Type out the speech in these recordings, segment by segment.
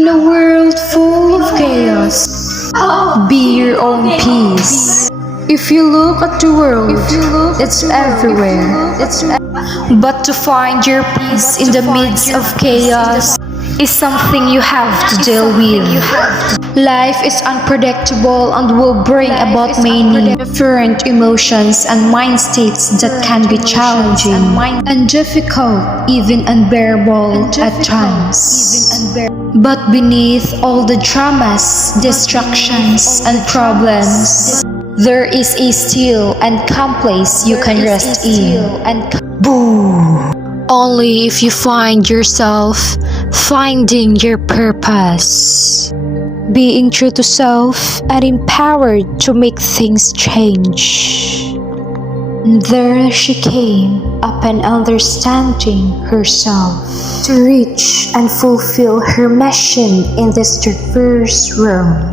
In a world full of chaos, be your own peace. If you look at the world, it's everywhere. But to find your peace in the midst of chaos is something you have to deal with. Life is unpredictable and will bring about many different emotions and mind states that can be challenging and difficult, even unbearable at times. But beneath all the dramas, distractions, and problems, there is a still and calm place you can rest in. Boo! Only if you find yourself finding your purpose, being true to self and empowered to make things change. And there she came upon understanding herself to reach and fulfill her mission in this diverse world.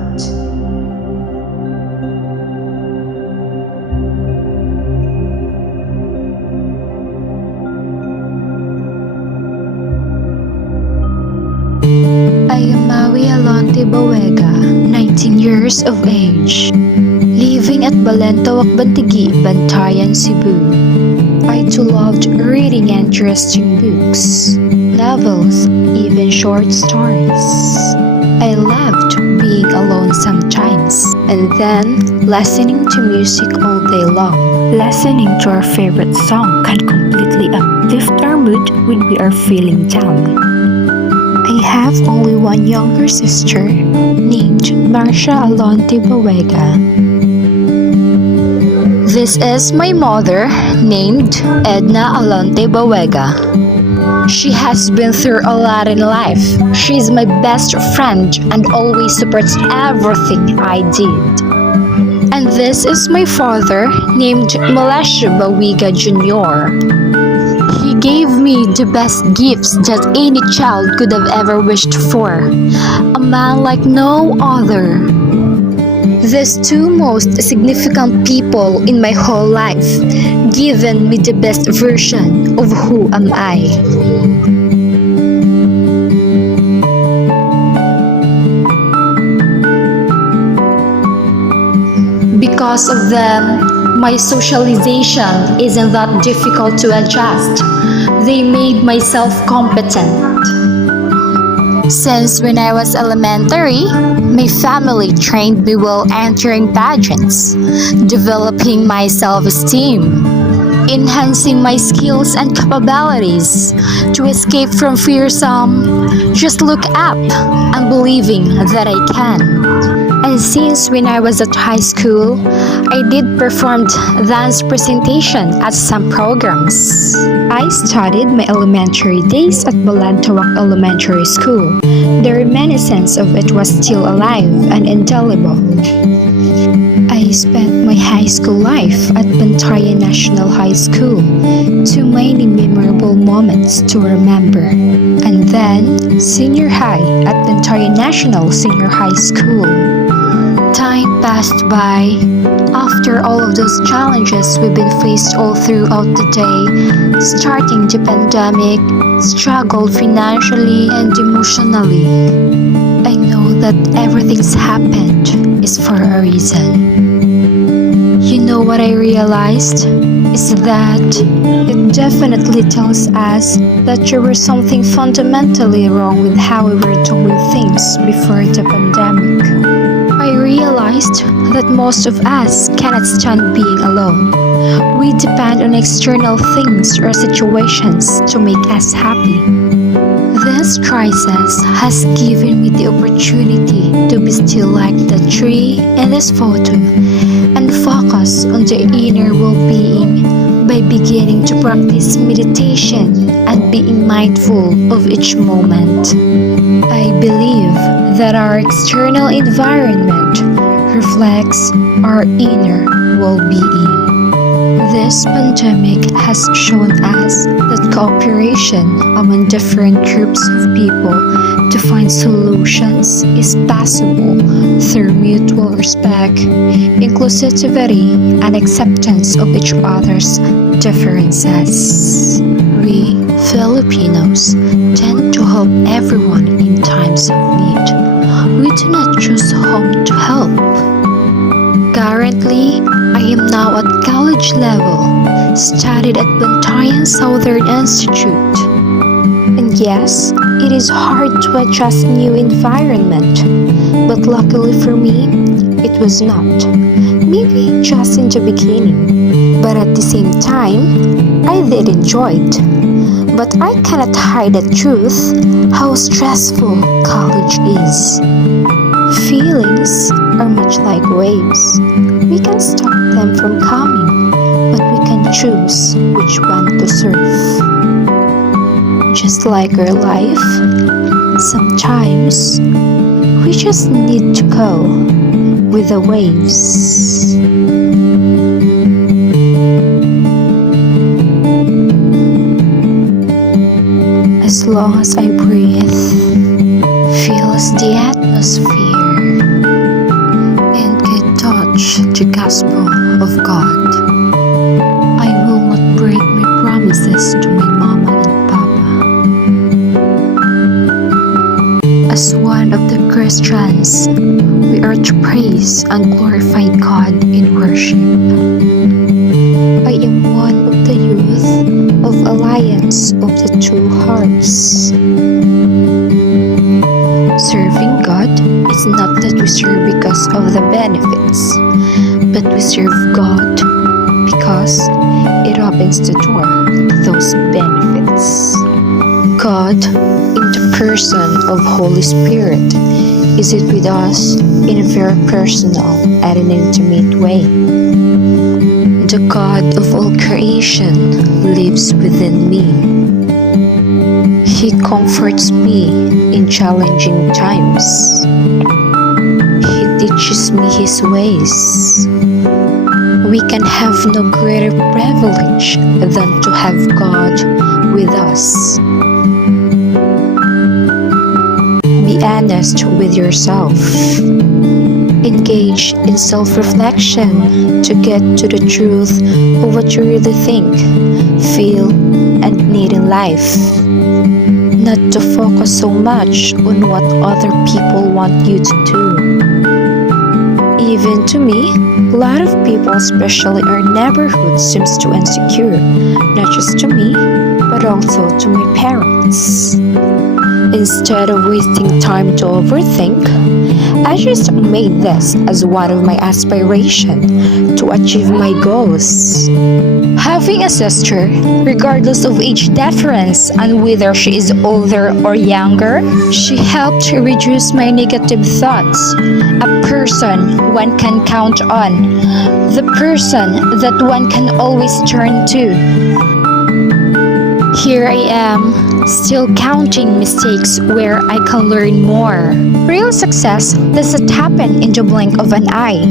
I am Maui Alonte Bawega, 19 years of age, living at Balentawak Bantigi, Bantayan, Cebu. I too loved reading interesting books, novels, even short stories. I loved being alone sometimes, and then listening to music all day long. Listening to our favorite song can completely uplift our mood when we are feeling down. I have only one younger sister named Marcia Alonte Bawega. This is my mother named Edna Alonte Bawega. She has been through a lot in life. She's my best friend and always supports everything I did. And this is my father named Malesio Bawiga Jr. He gave me the best gifts that any child could have ever wished for. A man like no other. These two most significant people in my whole life given me the best version of who am I. Because of them, my socialization isn't that difficult to adjust. They made myself competent. Since when I was elementary, my family trained me well entering pageants, developing my self-esteem, enhancing my skills and capabilities to escape from fearsome, just look up and believing that I can. And since when I was at high school, I did perform dance presentation at some programs. I studied my elementary days at Balantawak Elementary School. The reminiscence of it was still alive and indelible. I spent my high school life at Bantayan National High School. Too many memorable moments to remember. And then, senior high at Bantayan National Senior High School. Time passed by. After all of those challenges we've been faced all throughout the day, starting the pandemic, struggled financially and emotionally. I know that everything's happened is for a reason. You know what I realized? Is that it definitely tells us that there was something fundamentally wrong with how we were doing things before the pandemic. I realized that most of us cannot stand being alone. We depend on external things or situations to make us happy. This crisis has given me the opportunity to be still like the tree in this photo and focus on the inner well-being by beginning to practice meditation and being mindful of each moment. I believe that our external environment reflects our inner well-being. This pandemic has shown us that cooperation among different groups of people to find solutions is possible through mutual respect, inclusivity, and acceptance of each other's differences. We Filipinos tend to help everyone in times of need. We do not choose whom to help. Currently, I am now at college level, studied at Bantayan Southern Institute. And yes, it is hard to adjust new environment, but luckily for me, it was not. Maybe just in the beginning, but at the same time, I did enjoy it. But I cannot hide the truth how stressful college is. Feelings are much like waves. We can stop them from coming, but we can choose which one to surf. Just like our life, sometimes we just need to go with the waves. As long as I breathe, feels the atmosphere, and can touch the gospel of God, I will not break my promises to my mama and papa. As one of the Christians, we are to praise and glorify God in worship. I am one of the youth of Alliance of the Two Hearts. Serving God is not that we serve because of the benefits, but we serve God because it opens the door to those benefits. God, in the person of Holy Spirit, is it with us in a very personal and an intimate way. The God of all creation lives within me. He comforts me in challenging times. He teaches me His ways. We can have no greater privilege than to have God with us. Be honest with yourself. Engage in self-reflection to get to the truth of what you really think, feel, and need in life. Not to focus so much on what other people want you to do. Even to me, a lot of people, especially our neighborhood, seems too insecure, not just to me, but also to my parents. Instead of wasting time to overthink, I just made this as one of my aspirations to achieve my goals. Having a sister, regardless of age difference and whether she is older or younger, she helped reduce my negative thoughts. A person one can count on. The person that one can always turn to. Here I am, still counting mistakes where I can learn more. Real success doesn't happen in the blink of an eye.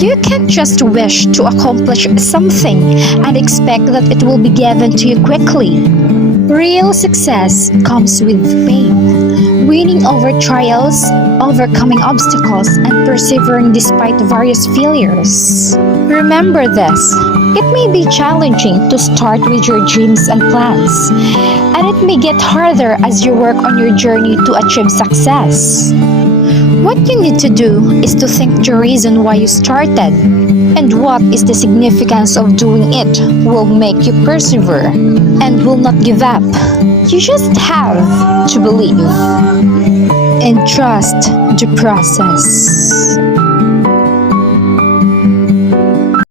You can't just wish to accomplish something and expect that it will be given to you quickly. Real success comes with pain, winning over trials, overcoming obstacles, and persevering despite various failures. Remember this. It may be challenging to start with your dreams and plans, and it may get harder as you work on your journey to achieve success. What you need to do is to think the reason why you started, and what is the significance of doing it will make you persevere and will not give up. You just have to believe and trust the process.